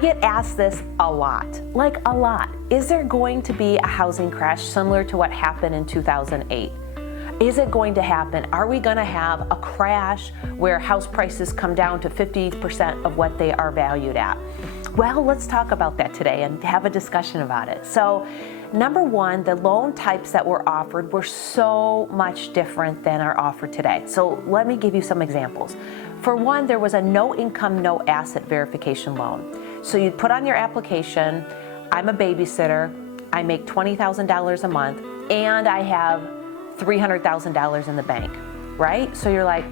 get asked this a lot, like a lot. Is there going to be a housing crash similar to what happened in 2008? Is it going to happen? Are we going to have a crash where house prices come down to 50% of what they are valued at? Well, let's talk about that today and have a discussion about it. So, number one, the loan types that were offered were so much different than are offered today. So let me give you some examples. For one, there was a no income, no asset verification loan. So you'd put on your application, I'm a babysitter, I make $20,000 a month, and I have $300,000 in the bank, right? So you're like,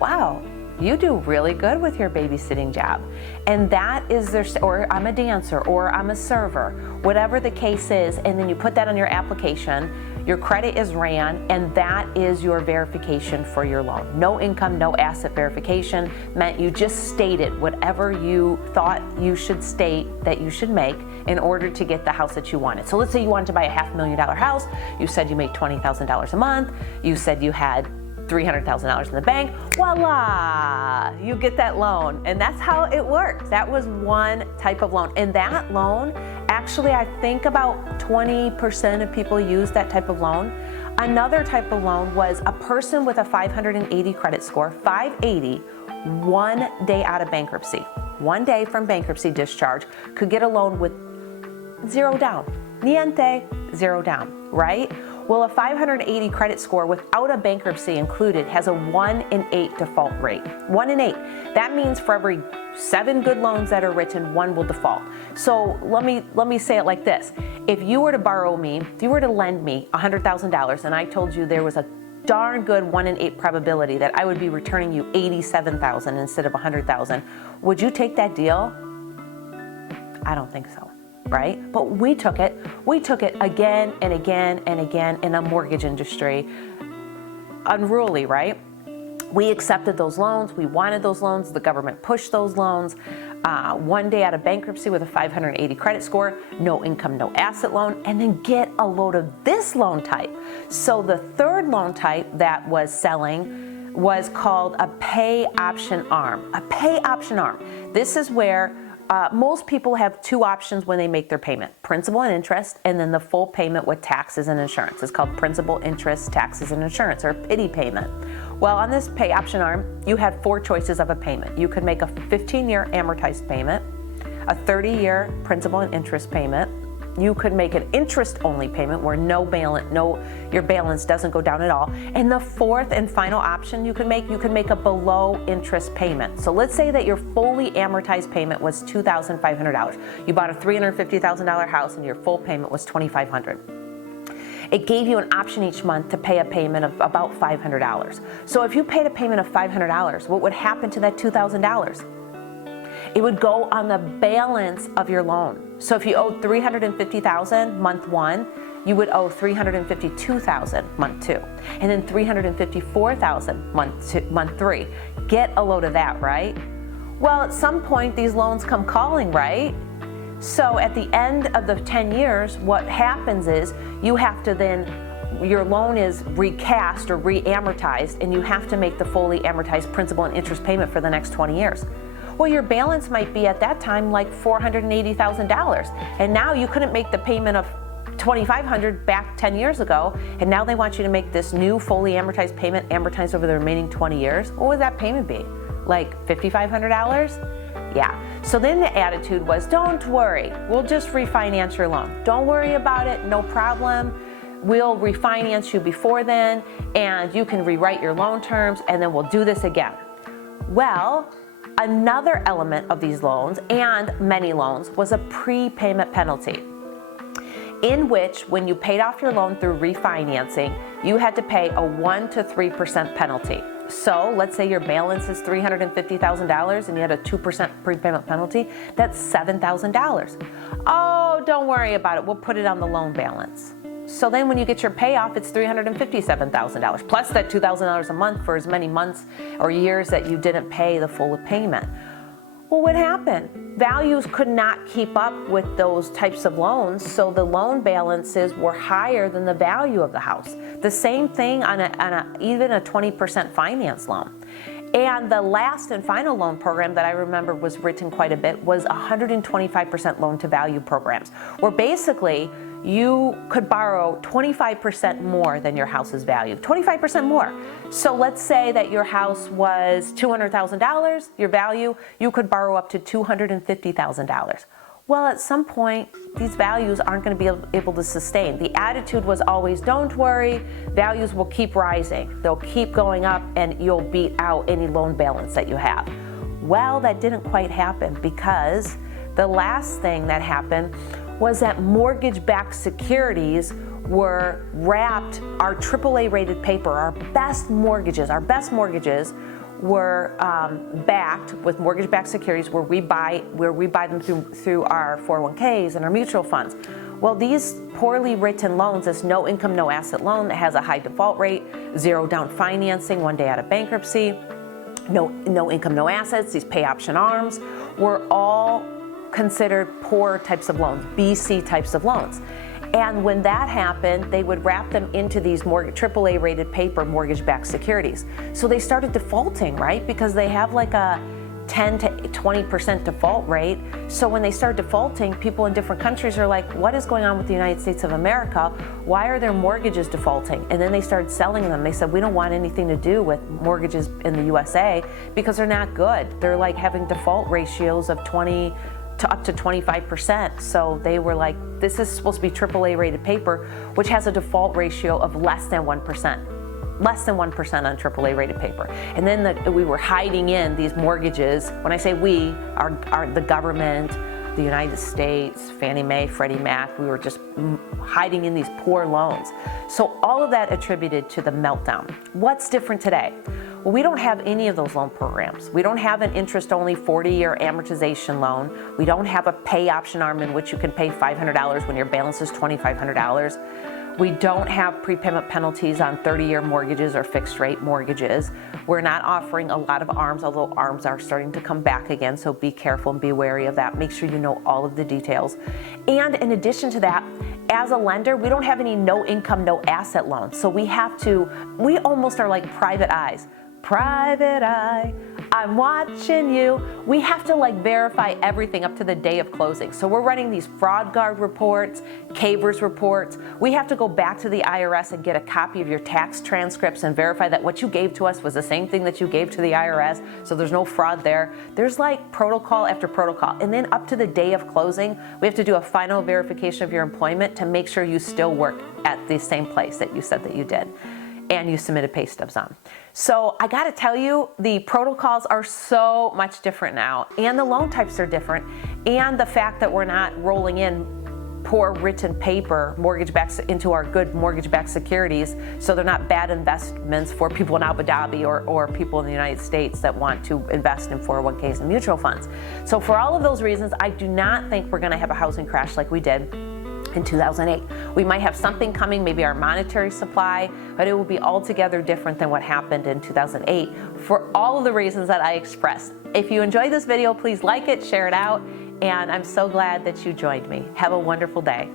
wow, you do really good with your babysitting job. And that is their, or I'm a dancer, or I'm a server, whatever the case is, and then you put that on your application, your credit is ran, and that is your verification for your loan. No income, no asset verification meant you just stated whatever you thought you should state that you should make in order to get the house that you wanted. So let's say you wanted to buy a $500,000 house, you said you make $20,000 a month, you said you had $300,000 in the bank, voila, you get that loan. And that's how it works. That was one type of loan. And that loan, actually, I think about 20% of people use that type of loan. Another type of loan was a person with a 580 credit score, 580, 1 day out of bankruptcy. 1 day from bankruptcy discharge could get a loan with zero down. Niente, zero down, right? Well, a 580 credit score without a bankruptcy included has a 1 in 8 default rate. 1 in 8. That means for every 7 good loans that are written, 1 will default. So let me say it like this. If you were to borrow me, if you were to lend me $100,000 and I told you there was a darn good 1 in 8 probability that I would be returning you $87,000 instead of $100,000, would you take that deal? I don't think so. Right? But we took it again and again and again in a mortgage industry. Unruly, right? We accepted those loans. We wanted those loans. The government pushed those loans. 1 day out of bankruptcy with a 580 credit score, no income, no asset loan, and then get a load of this loan type. So the third loan type that was selling was called a pay option arm. A pay option arm. This is where most people have 2 options when they make their payment, principal and interest, and then the full payment with taxes and insurance. It's called principal, interest, taxes, and insurance, or PITI payment. Well, on this pay option arm, you had 4 choices of a payment. You could make a 15-year amortized payment, a 30-year principal and interest payment. You could make an interest-only payment where your balance doesn't go down at all. And the fourth and final option you could make a below-interest payment. So let's say that your fully amortized payment was $2,500. You bought a $350,000 house and your full payment was $2,500. It gave you an option each month to pay a payment of about $500. So if you paid a payment of $500, what would happen to that $2,000? It would go on the balance of your loan. So if you owed $350,000 month 1, you would owe $352,000 month 2, and then $354,000 month 3. Get a load of that, right? Well, at some point these loans come calling, right? So at the end of the 10 years, what happens is you have to then, your loan is recast or re-amortized, and you have to make the fully amortized principal and interest payment for the next 20 years. Well, your balance might be at that time like $480,000, and now you couldn't make the payment of $2,500 back 10 years ago, and now they want you to make this new fully amortized payment amortized over the remaining 20 years. What would that payment be? Like $5,500? Yeah. So then the attitude was, don't worry, we'll just refinance your loan. Don't worry about it, no problem. We'll refinance you before then, and you can rewrite your loan terms, and then we'll do this again. Well, another element of these loans, and many loans, was a prepayment penalty, in which when you paid off your loan through refinancing, you had to pay a 1 to 3% penalty. So let's say your balance is $350,000 and you had a 2% prepayment penalty, that's $7,000. Oh, don't worry about it, we'll put it on the loan balance. So then when you get your payoff, it's $357,000, plus that $2,000 a month for as many months or years that you didn't pay the full payment. Well, what happened? Values could not keep up with those types of loans, so the loan balances were higher than the value of the house. The same thing on even a 20% finance loan. And the last and final loan program that I remember was written quite a bit was 125% loan to value programs, where basically you could borrow 25% more than your house's value, 25% more. So let's say that your house was $200,000, your value, you could borrow up to $250,000. Well, at some point, these values aren't going to be able to sustain. The attitude was always, don't worry, values will keep rising. They'll keep going up and you'll beat out any loan balance that you have. Well, that didn't quite happen, because the last thing that happened was that mortgage-backed securities were wrapped, our AAA rated paper, our best mortgages were backed with mortgage-backed securities where we buy them through our 401ks and our mutual funds. Well, these poorly written loans, this no income, no asset loan that has a high default rate, zero down financing, one day out of bankruptcy, no income, no assets, these pay option arms, were all considered poor types of loans, BC types of loans. And when that happened, they would wrap them into these AAA rated paper mortgage-backed securities. So they started defaulting, right? Because they have like a 10 to 20% default rate. So when they start defaulting, people in different countries are like, what is going on with the United States of America? Why are their mortgages defaulting? And then they started selling them. They said, we don't want anything to do with mortgages in the USA because they're not good. They're like having default ratios of 20 to up to 25%. So they were like, this is supposed to be AAA rated paper, which has a default ratio of less than 1%. Less than 1% on AAA rated paper. And then we were hiding in these mortgages. When I say we, are the government, the United States, Fannie Mae, Freddie Mac, we were just hiding in these poor loans. So all of that attributed to the meltdown. What's different today? Well, we don't have any of those loan programs. We don't have an interest-only 40-year amortization loan. We don't have a pay option arm in which you can pay $500 when your balance is $2,500. We don't have prepayment penalties on 30-year mortgages or fixed-rate mortgages. We're not offering a lot of ARMs, although ARMs are starting to come back again, so be careful and be wary of that. Make sure you know all of the details. And in addition to that, as a lender, we don't have any no income, no asset loans. So we almost are like private eyes. Private eye, I'm watching you. We have to like verify everything up to the day of closing. So we're running these fraud guard reports, CAVERS reports. We have to go back to the IRS and get a copy of your tax transcripts and verify that what you gave to us was the same thing that you gave to the IRS, so there's no fraud there. There's like protocol after protocol. And then up to the day of closing, we have to do a final verification of your employment to make sure you still work at the same place that you said that you did, and you submitted pay stubs on. So I gotta tell you, the protocols are so much different now, and the loan types are different, and the fact that we're not rolling in poor written paper mortgage-backed into our good mortgage-backed securities, so they're not bad investments for people in Abu Dhabi or people in the United States that want to invest in 401ks and mutual funds. So for all of those reasons, I do not think we're gonna have a housing crash like we did in 2008. We might have something coming, maybe our monetary supply, but it will be altogether different than what happened in 2008 for all of the reasons that I expressed. If you enjoyed this video, please like it, share it out, and I'm so glad that you joined me. Have a wonderful day.